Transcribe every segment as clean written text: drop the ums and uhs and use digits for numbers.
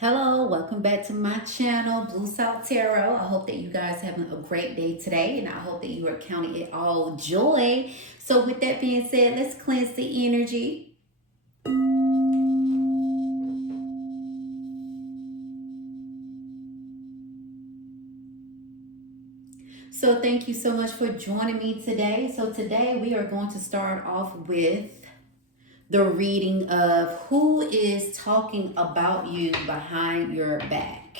Hello, welcome back to my channel, Blue Salt Tarot. I hope that you guys having a great day today, and I hope that you are counting it all joy. So with that being said, let's cleanse the energy. So thank you so much for joining me today. So today we are going to start off with the reading of who is talking about you behind your back.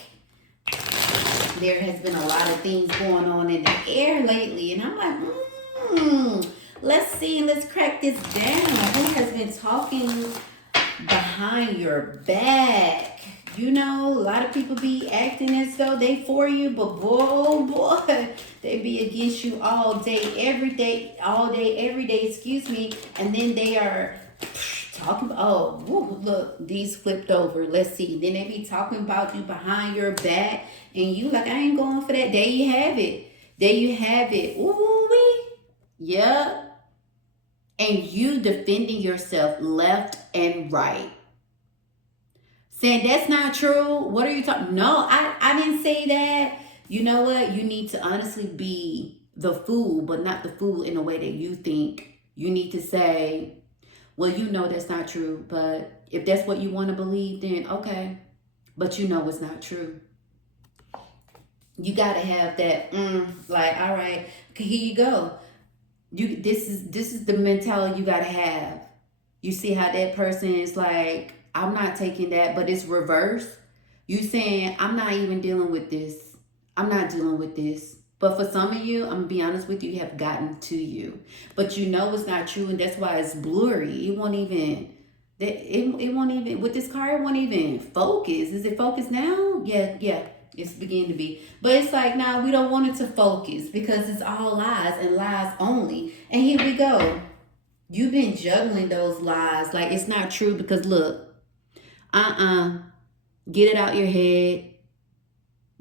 There has been a lot of things going on in the air lately, and I'm like, let's see, let's crack this down. Who has been talking behind your back? You know, a lot of people be acting as though they for you, but boy, oh boy, they be against you all day, every day, excuse me, and then they are talking about, look, these flipped over. Let's see. Then they be talking about you behind your back, and you like, I ain't going for that. There you have it. There you have it. Ooh-wee. Yeah. And you defending yourself left and right. Saying that's not true. What are you talking? No, I didn't say that. You know what? You need to honestly be the fool, but not the fool in a way that you think. You need to say, well, you know that's not true, but if that's what you want to believe, then okay. But you know it's not true. You got to have that, like, all right, okay, here you go. This is the mentality you got to have. You see how that person is like, I'm not taking that, but it's reverse. You saying, I'm not even dealing with this. I'm not dealing with this. But for some of you, I'm going to be honest with you, have gotten to you. But you know it's not true, and that's why it's blurry. It won't even, with this card, it won't even focus. Is it focused now? Yeah, it's beginning to be. But it's like, now we don't want it to focus because it's all lies and lies only. And here we go. You've been juggling those lies like it's not true because look, get it out your head.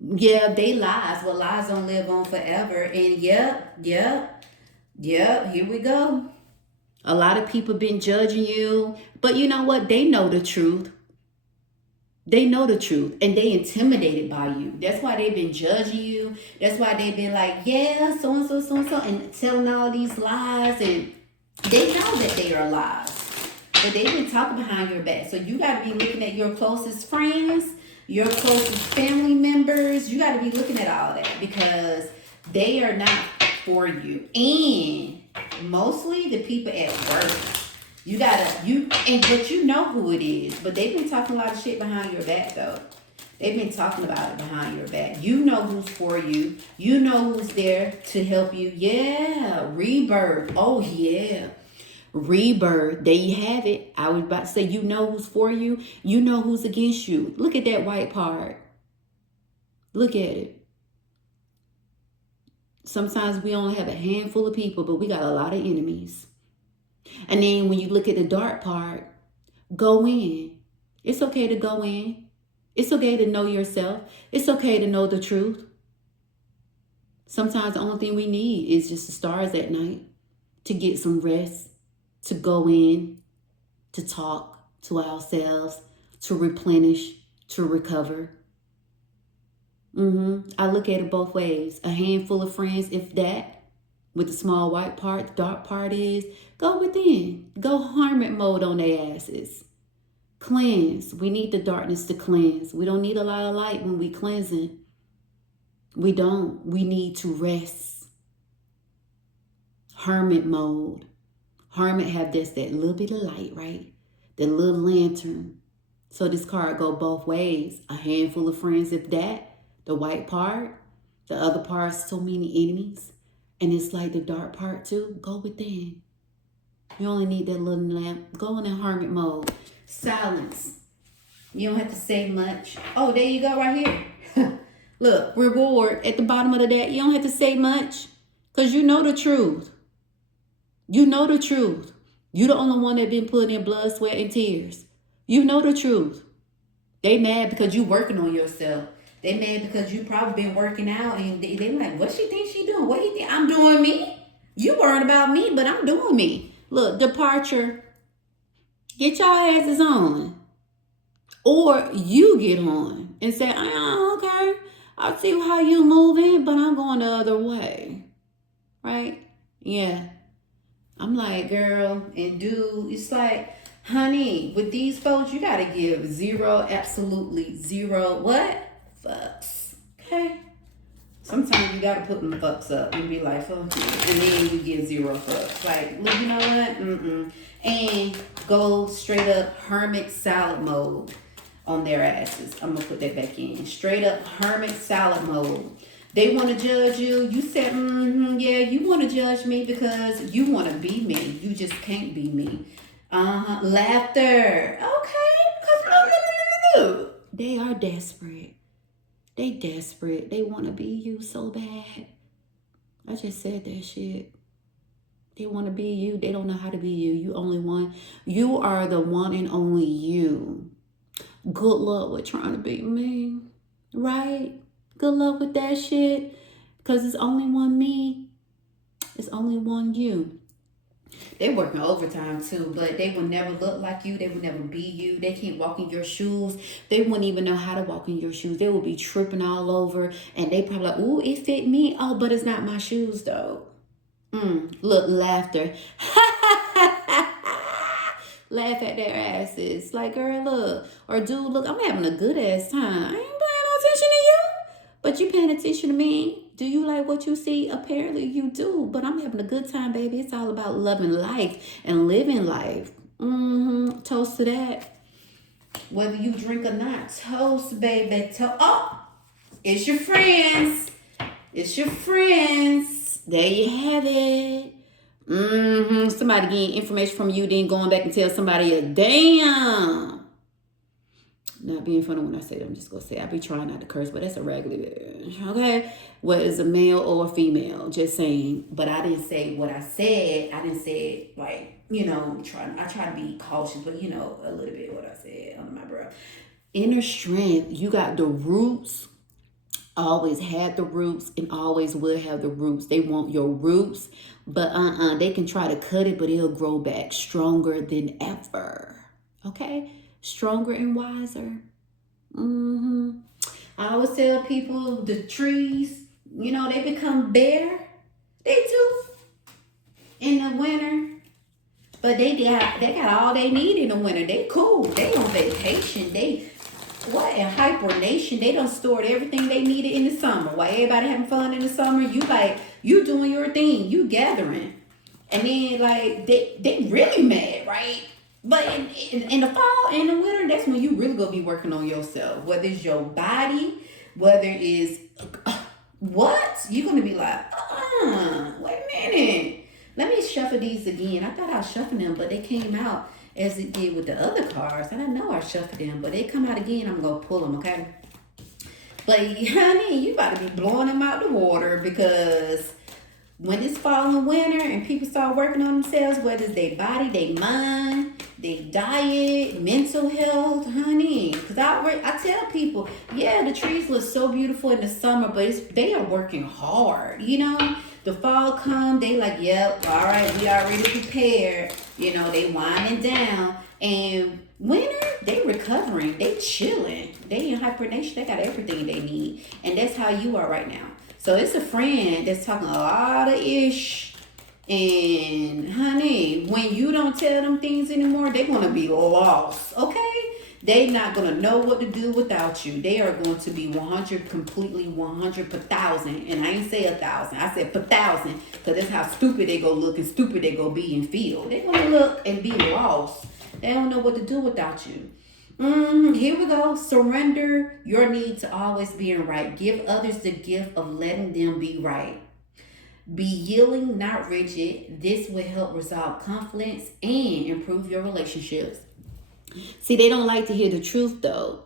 Yeah, they lies. Well, lies don't live on forever. And yep, here we go. A lot of people been judging you, but you know what? They know the truth. They know the truth, and they intimidated by you. That's why they've been judging you. That's why they've been like, yeah, so-and-so, and telling all these lies, and they know that they are lies. But they've been talking behind your back. So you got to be looking at your closest friends, your closest family members. You got to be looking at all that because they are not for you. And mostly the people at work. But you know who it is. But they've been talking a lot of shit behind your back though. They've been talking about it behind your back. You know who's for you. You know who's there to help you. Yeah, rebirth. Oh yeah. Rebirth. There you have it. I was about to say, you know who's for you. You know who's against you. Look at that white part. Look at it. Sometimes we only have a handful of people, but we got a lot of enemies. And then when you look at the dark part, go in. It's okay to go in. It's okay to know yourself. It's okay to know the truth. Sometimes the only thing we need is just the stars at night to get some rest, to go in, to talk to ourselves, to replenish, to recover. I look at it both ways. A handful of friends, if that, with the small white part, the dark part is, go within. Go hermit mode on their asses. Cleanse. We need the darkness to cleanse. We don't need a lot of light when we cleansing. We don't. We need to rest. Hermit mode. Hermit have that little bit of light, right? That little lantern. So this card go both ways. A handful of friends, if that. The white part. The other part, so many enemies. And it's like the dark part too. Go within. You only need that little lamp. Go in that hermit mode. Silence. You don't have to say much. Oh, there you go right here. Look, reward at the bottom of the deck. You don't have to say much. Because you know the truth. You know the truth. You the only one that been putting in blood, sweat, and tears. You know the truth. They mad because you working on yourself. They mad because you probably been working out and they like, what she think she doing? What you think? I'm doing me. You worried about me, but I'm doing me. Look, departure. Get your asses on. Or you get on and say, oh, okay, I see how you moving, but I'm going the other way. Right? Yeah. I'm like, girl and dude, it's like, honey, with these folks, you gotta give zero, absolutely zero, what? Fucks. Okay? Sometimes you gotta put them fucks up and be like, fuck you. And then you get zero fucks. Like, look, you know what? Mm-mm. And go straight up hermit salad mode on their asses. I'm gonna put that back in. Straight up hermit salad mode. They want to judge you. You said, yeah, you want to judge me because you want to be me. You just can't be me. Laughter. Okay. They are desperate. They desperate. They want to be you so bad. I just said that shit. They want to be you. They don't know how to be you. You only one. You are the one and only you. Good luck with trying to be me. Right? Good luck with that shit. Because it's only one me. It's only one you. They working overtime too, but they will never look like you. They will never be you. They can't walk in your shoes. They wouldn't even know how to walk in your shoes. They will be tripping all over. And they probably like, ooh, it fit me. Oh, but it's not my shoes though. Look, laughter. Laugh at their asses. Like, girl, look. Or dude, look, I'm having a good ass time. I ain't paying no attention to you. But you paying attention to me. Do you like what you see? Apparently you do. But I'm having a good time, baby. It's all about loving life and living life. Toast to that. Whether you drink or not. Toast, baby. Oh, it's your friends. It's your friends. There you have it. Somebody getting information from you, then going back and tell somebody, damn. Not being funny when I say that, I'm just gonna say I be trying not to curse, but that's a regular, okay? Whether it's a male or a female, just saying. But I didn't say what I said. I didn't say it like, I try to be cautious, but a little bit what I said under my breath. Inner strength, you got the roots. Always had the roots and always will have the roots. They want your roots, but they can try to cut it, but it'll grow back stronger than ever. Okay? Stronger and wiser. I always tell people the trees, they become bare. They do in the winter. But they got all they need in the winter. They cool. They on vacation. In hibernation, they done stored everything they needed in the summer. While everybody having fun in the summer, you doing your thing, you gathering. And then they really mad, right? But in the fall and the winter, that's when you really gonna be working on yourself. Whether it's your body, whether it's what, you're gonna be like, wait a minute. Let me shuffle these again. I thought I was shuffling them, but they came out as it did with the other cards. And I know I shuffled them, but they come out again, I'm gonna pull them, okay? But honey, you about to be blowing them out the water, because when it's fall and winter and people start working on themselves, whether it's their body, their mind, their diet, mental health, honey. Because I tell people, yeah, the trees look so beautiful in the summer, but they are working hard, The fall come, they like, yep, all right, we already prepared. They winding down. And winter, they recovering, they chilling. They in hibernation, they got everything they need. And that's how you are right now. So it's a friend that's talking a lot of ish. And honey, when you don't tell them things anymore, they're going to be lost, okay? They're not going to know what to do without you. They are going to be 100, completely 100 per thousand. And I ain't say 1,000. I said per thousand. Because that's how stupid they go look and stupid they go be and feel. They're going to look and be lost. They don't know what to do without you. Here we go. Surrender your need to always being right. Give others the gift of letting them be right. Be yielding, not rigid. This will help resolve conflicts and improve your relationships. See, they don't like to hear the truth though.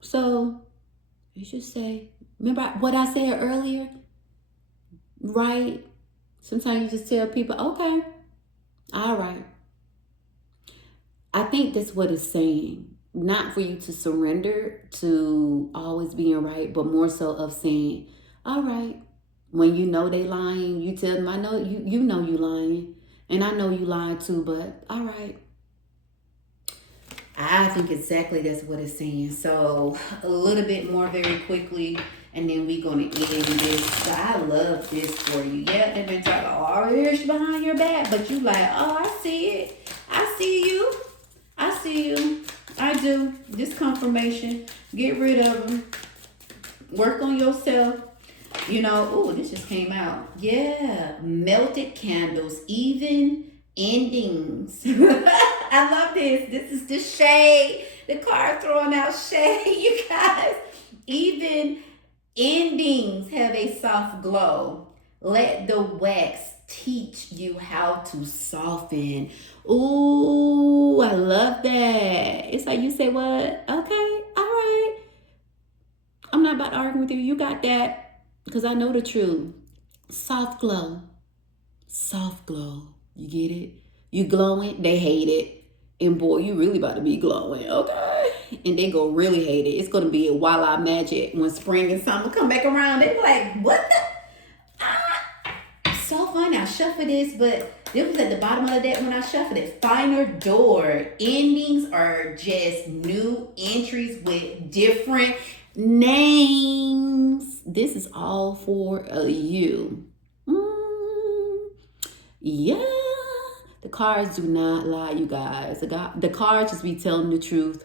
So you should say, remember what I said earlier? Right? Sometimes you just tell people, okay, all right. I think that's what it's saying. Not for you to surrender to always being right, but more so of saying, all right, when you know they lying, you tell them, I know you lying, and I know you lying too, but all right. I think exactly that's what it's saying. So a little bit more very quickly, and then we're gonna end this. I love this for you. Yeah, they've been talking all this behind your back, but you like, oh, I see it. I see you. I see you. I do. This confirmation. Get rid of them. Work on yourself. You know, oh, this just came out. Yeah, melted candles, even endings. I love this. This is the shade. The card throwing out shade, you guys. Even endings have a soft glow. Let the wax teach you how to soften. Ooh, I love that. It's like you say, what? Okay, all right. I'm not about to argue with you. You got that. Because I know the truth. Soft glow. Soft glow. You get it? You glowing, they hate it. And boy, you really about to be glowing, okay? And they go really hate it. It's gonna be a voila magic when spring and summer come back around. They be like, what the? So funny. I shuffled this, but it was at the bottom of the deck when I shuffled it. Finer door. Endings are just new entries with different names. This is all for you. Yeah. The cards do not lie, you guys. The cards just be telling the truth.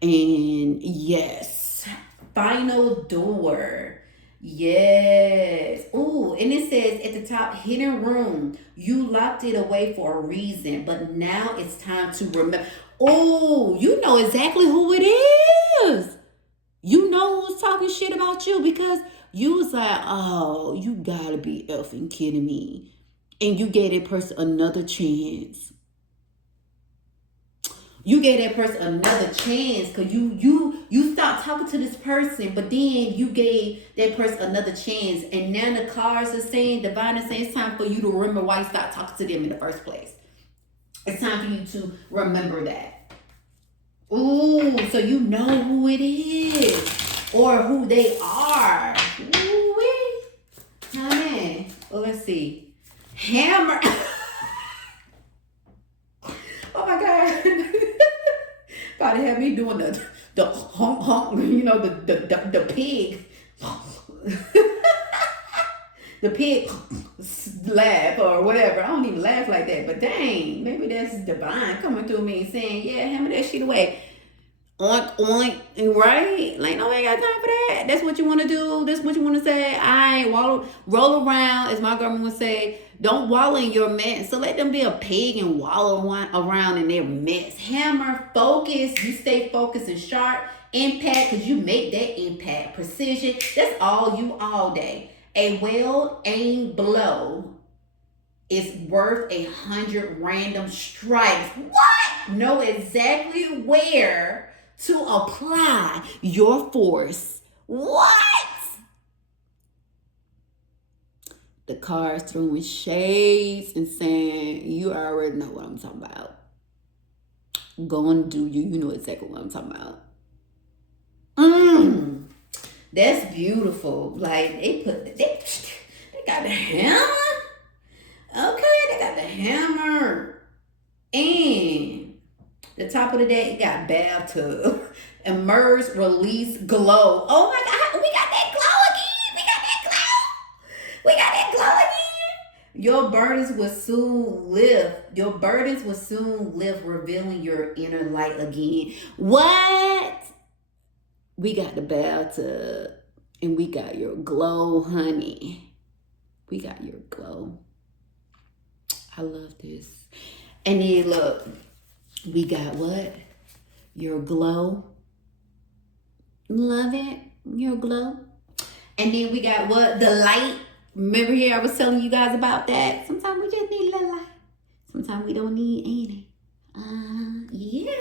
And yes, final door. Yes. Ooh, and it says at the top, hidden room. You locked it away for a reason, but now it's time to remember. Oh, you know exactly who it is. You know who's talking shit about you because you was like, oh, you gotta be effing kidding me. And you gave that person another chance. You gave that person another chance because you stopped talking to this person, but then you gave that person another chance. And now the cards are saying, divine is saying it's time for you to remember why you stopped talking to them in the first place. It's time for you to remember that. Ooh, so you know who it is or who they are. Ooh-wee. Honey. Well, let's see. Hammer. Oh my God. Probably had me doing the honk honk, you know, the pig. The pig laugh or whatever. I don't even laugh like that, but dang, maybe that's divine coming through me saying, yeah, hammer that shit away. Oink, oink, right? Like, no, I ain't got time for that. That's what you want to do. That's what you want to say. I ain't roll around, as my grandma would say, don't wallow in your mess. So let them be a pig and wallow around in their mess. Hammer, focus. You stay focused and sharp. Impact, because you make that impact. Precision, that's all you all day. A well-aimed blow is worth 100 random strikes. What? Know exactly where to apply your force. What? The cards throwing shades and saying, you already know what I'm talking about. Go and do you. You know exactly what I'm talking about. That's beautiful. Like they got the hammer. Okay, they got the hammer. And the top of the deck, you got bathtub. Emerge, release, glow. Oh my God, we got that glow again. We got that glow again. Your burdens will soon lift. Your burdens will soon lift, revealing your inner light again. What? We got the bathtub. And we got your glow, honey. We got your glow. I love this. And then look, we got what? Your glow. Love it. Your glow. And then we got what? The light. Remember here I was telling you guys about that? Sometimes we just need a little light. Sometimes we don't need any. Yeah.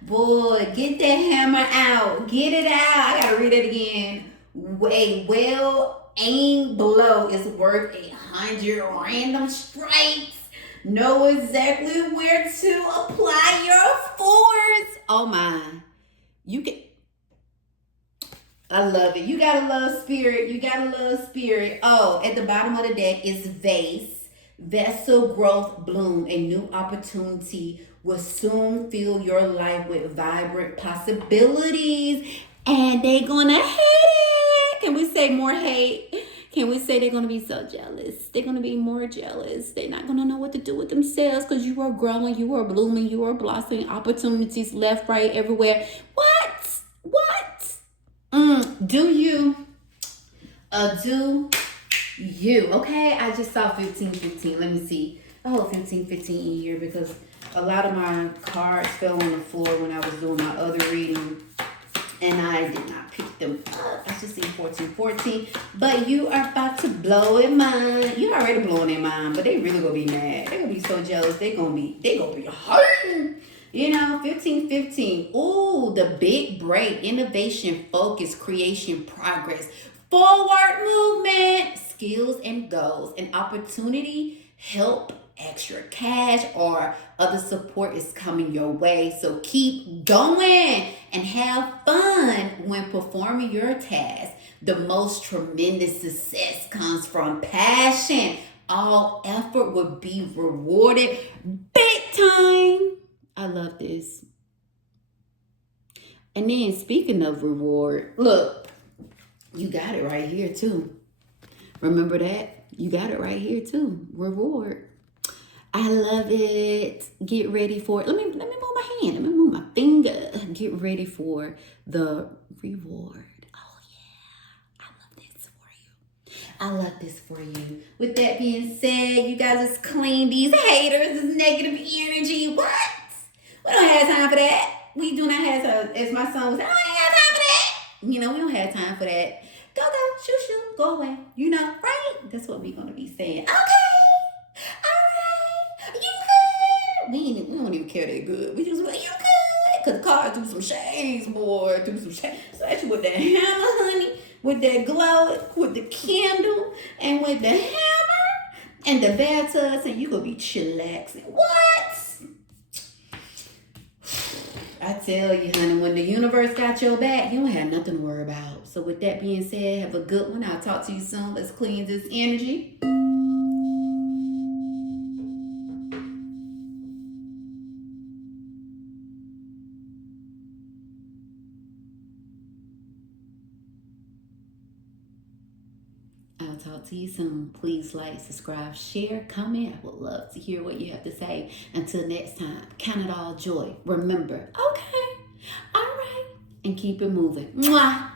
Boy, get that hammer out. Get it out. I gotta read it again. A well-aimed blow is worth 100 random strikes. Know exactly where to apply your force. Oh my. You can. I love it. You gotta love spirit. You gotta love spirit. Oh, at the bottom of the deck is vase. Vessel growth bloom. A new opportunity will soon fill your life with vibrant possibilities. And they gonna hate it. Can we say more hate? Can we say they're gonna be so jealous? They're gonna be more jealous. They're not gonna know what to do with themselves because you are growing, you are blooming, you are blossoming. Opportunities left, right, everywhere. What? What? Do you? Do you? Okay, I just saw 1515. Let me see. Oh, 1515 in here because a lot of my cards fell on the floor when I was doing my other reading. And I did not pick them up. I should see 1414. But you are about to blow in mind. You're already blowing in mind, but they really gonna be mad. They're gonna be so jealous. They gonna be hurting. You know, 1515. Ooh, the big break. Innovation, focus, creation, progress. Forward movement, skills and goals. An opportunity, help, extra cash, or other support is coming your way. So keep going and have fun when performing your task. The most tremendous success comes from passion. All effort will be rewarded big time. I love this. And then speaking of reward, look, you got it right here too. Remember that? You got it right here too. Reward. I love it. Get ready for it. Let me move my hand. Let me move my finger. Get ready for the reward. Oh yeah. I love this for you. I love this for you. With that being said, you guys just clean these haters, this negative energy. What? We don't have time for that. We do not have time. As my son was saying, I don't have time for that. You know, we don't have time for that. Go, shoo, go away. You know, right? That's what we're gonna be saying. Okay. You good? We don't even care that good. We just like, you good? Because the cards do some shades, boy. Do some shades. Especially with that hammer, honey. With that glow, with the candle, and with the hammer, and the bathtub, and you gonna be chillaxing. What? I tell you, honey, when the universe got your back, you don't have nothing to worry about. So with that being said, have a good one. I'll talk to you soon. Let's clean this energy. I'll talk to you soon. Please like, subscribe, share, comment. I would love to hear what you have to say. Until next time, count it all joy. Remember, okay, all right, and keep it moving. Mwah.